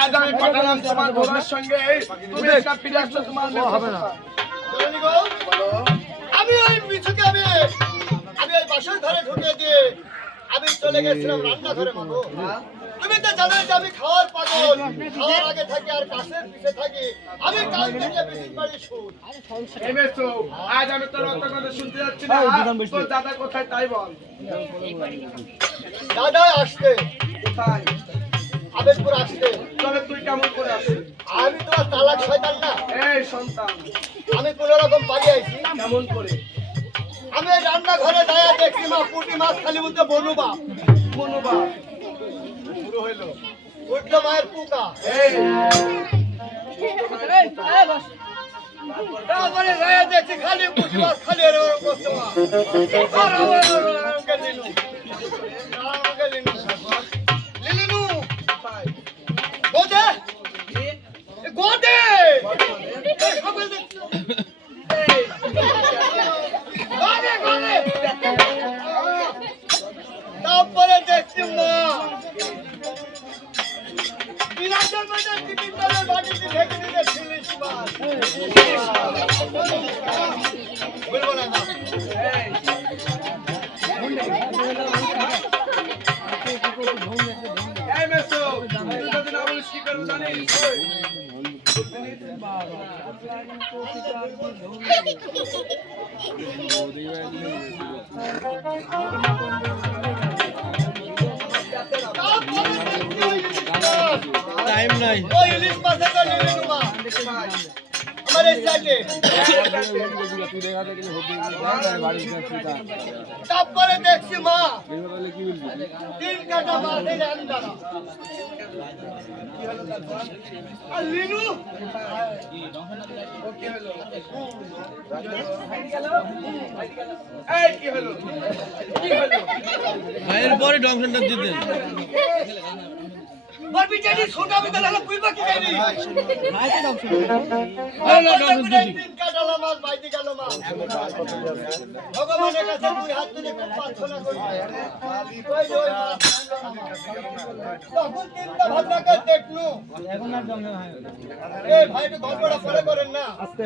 আজ আমি পাঠালাম তোমার বউয়ের সঙ্গে, তুমি একটা ফিরে আসছো তোমার হবে না। আমি ওই মিছুকে আমি ওই বাসর ঘরে ঢুকে দিয়ে আমি চলে গেছিলাম রান্নাঘরে। মাগো তুমি তো জানো যে আমি খাওয়ার পাগল, খাওয়ার আগে থাকি আর পাশের পিছে থাকি। আমি কাল থেকে বিদ্যুৎ বাড়ি শুন। আজ আমি তোর অত কথা শুনতে যাচ্ছি না, তোর দাদা কোথায় তাই বল। দাদা আসতে কোথায়? আবেদপুর আসতে। তবে তুই কেমন করে আসিস? আমি তো তালাক শয়তান না। এই সন্তান, আমি কোনো রকম পালিয়ে আইছি। কেমন করে? আমি রান্নাঘরে দাঁড়িয়ে দেখছি মা পুঁটি মাছ খালি বলতে বনুবা বনুবা পুরো হইলো, উঠলো মায়ের পুকা। তারপরে গায়ে দেখছি খালি পুঁটি মাছ খালি এরকম করছে মা। লিলিনু গোদে গোদে তারপরে দেখছি মা বিলাসের মধ্যে টিপিটালের বাটিতে ঢেকে দিতে ছিলিস মাছ। বলবো না কি করবো জানিস? টাইম নাই। ওই ইলিশ মাছের তো লিলিনু মা আমার এই সাইডে। তারপরে দেখছি মা 3 কাটা মাছের রান্না। আর লিনু কি হলো? ভাইয়ের পরে ডংশনটা দিতেন। বলবি জানি ছোটা বিদাল হলো কুইবা কি জানি ভাইটা ডংশন। আরে না ডংশন দিদি। 3 কাটা মাছ বাইতে গেল মা। ভগবানের কাছে 2 হাত তুলে খুব প্রার্থনা করি। ওই তখন চিন্তা ভাবনা করে দেখলু এখন আর ডংশন হয়। এই ভাইটা গল্পটা পরে করেন না আস্তে।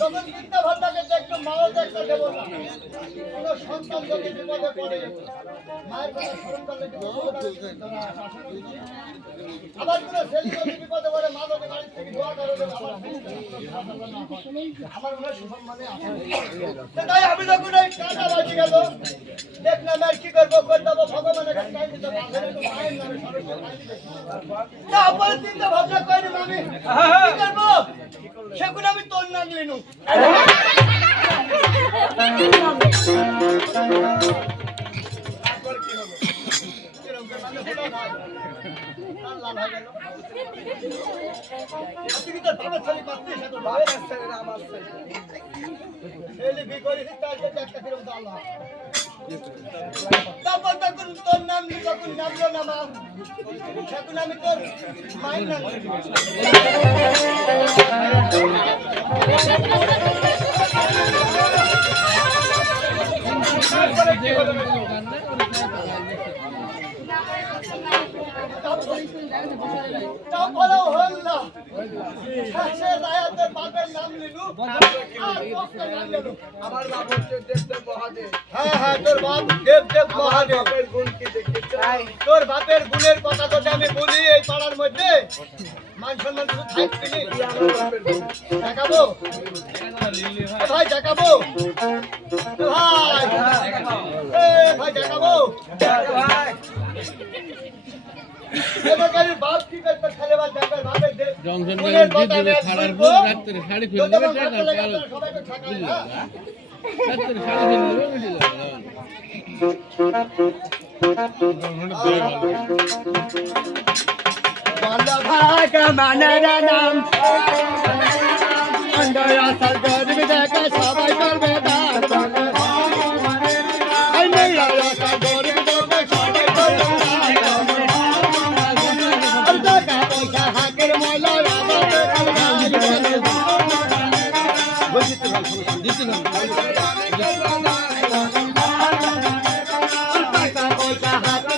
তখন চিন্তা ভাবনা করে দেখলু মাও দেখতে দেব না। কোন সন্তান যদি বিপদে পড়ে মায়ের কথা স্মরণ করলে আবার কোন ছেলে যদি বিপদে পড়ে মা যদি বাড়ি থেকে দোয়া করে আমার মনে সুসম্মানে আছে। তাই আমি যখন এই কাটা বাজি গেল দেখলাম আর কি করবো করে দেবো ভগবানের কাছে চাই দিতে মায়ের নামে তারপরে চিন্তা ভাবনা করি আমি কি করবো সেগুলো আমি তোর নাম লিনু। তারপর তখন তোর নাম যখন নামলো না মা সেখন আমি তোর মায়ের নাম তাও বলো হল না শেষে দায়াতের বাপের নাম লিলু আর তোর নাম গেল আমার বাপ হচ্ছে দেবদেব মহাদেব। হ্যাঁ হ্যাঁ তোর বাপ দেব আমার মহাদেব বাপের গুণ কি দেখেছো? তোর বাপের গুণের কথা যদি আমি বলি এই পাড়ার মধ্যে মান সম্মান কিছু থাকবে নি কি আমার বাপের গুণ? দেখাবো এ ভাই দেখাবো এ ভাই ভাই দেখাবো দেবকারীর বাপ কি করতে খেলে বা দেখার বাপের জংশন গুণের গাড়ি কথা আমি দিয়ে আর খাড়ার বলবো। পর রাত্রে শাড়ি খুলে যদি দেবে আমার টাকা ভালো লাগে পালো আপনারা সবাইকে ঠেকাই না রাত্রে শাড়ি খুলে দেবে বুঝে যাবে বলো ভাই কামানের নাম অন্ধয়া সাল গরিব দেখা সবাই করবে দান এই মেয়া সাল গরিব দেখা সবাই করবে দান আর টাকা পয়সা হাকের ময়লা আমাদের টাকা পয়সা হাকের